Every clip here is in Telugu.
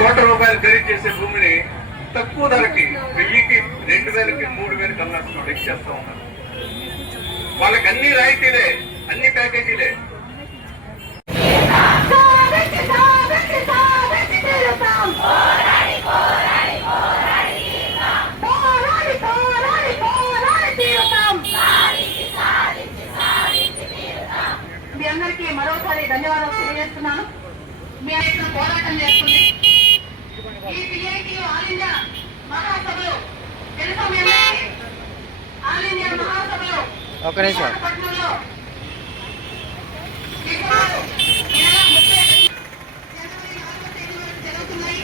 కోట్ల రూపాయలు ఖరీదు చేసే భూమిని తక్కువ ధరకి 1000కి 2000కి 3000కి అన్నట్టు ఇచ్చేస్తా ఉన్నారు. వాళ్ళకి అన్ని రాయితీలే, అన్ని ప్యాకేజీలే. మీ అందరికీ మరోసారి ధన్యవాదాలు తెలియజేస్తున్నాను. మీ అందరూ పోరాటం చేస్తుంది ఈ సిఐటియు ఆల్ ఇండియా మహాసభలో తెలుసా మీ అందరికీ? ఆల్ ఇండియా మహాసభలో పట్టణంలో జరుగుతున్నాయి.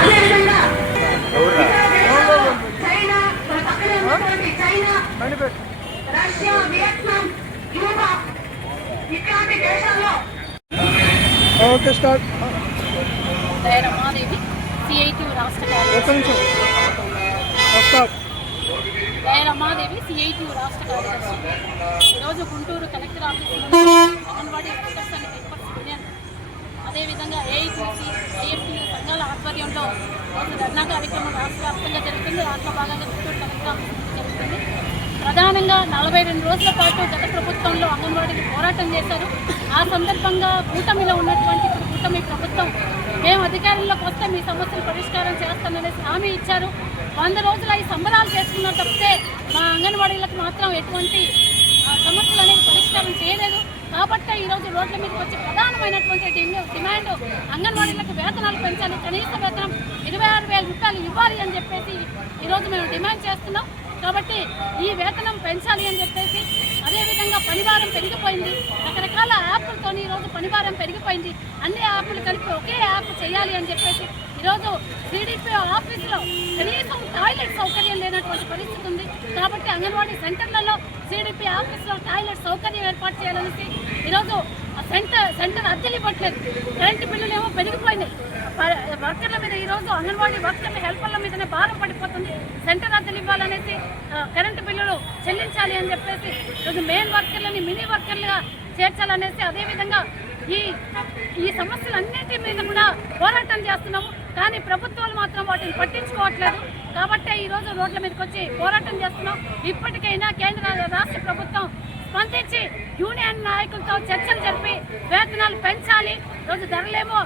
అదేవిధంగా చైనా, పక్కనే ఉన్నటువంటి చైనా, రష్యా, వియత్నాం, క్యూబా ఇట్లాంటి దేశాల్లో రమాదేవి సిఐటియు రాష్ట్ర కార్యదర్శి. రమాదేవి సిఐటియు రాష్ట్ర కార్యదర్శి. ఈరోజు Guntur collector office anganwadi workers and helpers union, అదేవిధంగా ఏఐటీసీ, ఐఎఫ్టీయూ సంఘాల ఆధ్వర్యంలో రోజు ధర్నా కార్యక్రమం రాష్ట్ర వ్యాప్తంగా జరుగుతుంది. దాంట్లో భాగంగా గుంటూరు కలెక్టర్ ఆఫీస్ జరుగుతుంది. ప్రధానంగా 42 రోజుల పాటు గత ప్రభుత్వంలో అంగన్వాడీకి పోరాటం చేశారు. ఆ సందర్భంగా కూటమిలో ఉన్నటువంటి కూటమి ప్రభుత్వం మేము అధికారంలోకి వస్తే మీ సమస్యలు పరిష్కారం చేస్తామనేసి హామీ ఇచ్చారు. 100 రోజులు ఈ సంబరాలు చేసుకున్న తప్పితే మా అంగన్వాడీలకు మాత్రం ఎటువంటి సమస్యలు అనేది పరిష్కారం చేయలేదు. కాబట్టి ఈరోజు రోడ్ల మీదకి వచ్చి ప్రధానమైనటువంటి డిమాండ్ అంగన్వాడీలకు వేతనాలు పెంచాలి, కనీస వేతనం 26,000 రూపాయలు ఇవ్వాలి అని చెప్పేసి ఈరోజు మేము డిమాండ్ చేస్తున్నాం. కాబట్టి ఈ వేతనం పెంచాలి అని చెప్పేసి, అదేవిధంగా పనిభారం పెరిగిపోయింది. రకరకాల యాప్లతో ఈరోజు పనిభారం పెరిగిపోయింది. అన్ని యాప్లు కలిపి ఒకే యాప్ చేయాలి అని చెప్పేసి ఈరోజు సిడిపి ఆఫీసులో కనీసం టాయిలెట్ సౌకర్యం లేనటువంటి పరిస్థితి ఉంది. కాబట్టి అంగన్వాడీ సెంటర్లలో సిడిపి ఆఫీసులో టాయిలెట్ సౌకర్యం ఏర్పాటు చేయాలనేసి ఈరోజు సెంటర్ అద్దెలు ఇవ్వట్లేదు. కరెంటు బిల్లులు ఏమో పెరిగిపోయినాయి. వర్కర్ల మీద ఈరోజు అంగన్వాడీ వర్కర్ల హెల్పర్ల మీదనే భారం పడిపోతుంది. సెంటర్ అద్దెలు ఇవ్వాలనేసి, కరెంటు బిల్లులు చెల్లించాలి అని చెప్పేసి ఈరోజు మెయిన్ వర్కర్లని మినీ వర్కర్లుగా చేర్చాలనేసి, అదేవిధంగా ఈ సమస్యలన్నింటి మీద కూడా పోరాటం చేస్తున్నాము. కానీ ప్రభుత్వాలు మాత్రం వాటిని పట్టించుకోవట్లేదు. కాబట్టి ఈరోజు రోడ్ల మీదకి వచ్చి పోరాటం చేస్తున్నాం. ఇప్పటికైనా కేంద్ర రాష్ట్ర ప్రభుత్వం స్పందించి యూనియన్ నాయకులతో చర్చలు జరిపి వేతనాలు పెంచాలి. రోజు ధరలేమో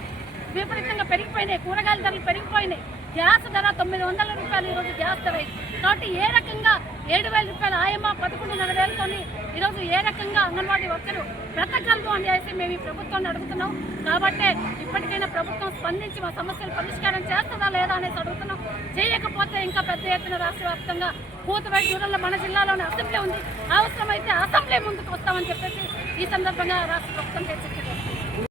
విపరీతంగా పెరిగిపోయినాయి, కూరగాయల ధరలు పెరిగిపోయినాయి. గ్యాస్ ధర 900 రూపాయలు ఈరోజు గ్యాస్ ధర. కాబట్టి ఏ రకంగా 7,000 రూపాయలు ఆయమ్మ 11,500 ఈరోజు ఏ రకంగా అంగన్వాడీ వర్కరు బ్రతకగలదు అని చేసి మేము ఈ ప్రభుత్వాన్ని అడుగుతున్నాం. కాబట్టి ఇప్పటికైనా ప్రభుత్వం స్పందించి మా సమస్యలు పరిష్కారం చేస్తుందా లేదా అనేసి అడుగుతున్నాం. చేయకపోతే ఇంకా పెద్ద ఎత్తున రాష్ట్ర వ్యాప్తంగా కూతుబేట దూరంలో మన జిల్లాలోనే అసెంబ్లీ ఉంది, అవసరమైతే అసెంబ్లీ ముందుకు వస్తామని చెప్పేసి ఈ సందర్భంగా రాష్ట్ర ప్రభుత్వం చర్చించారు.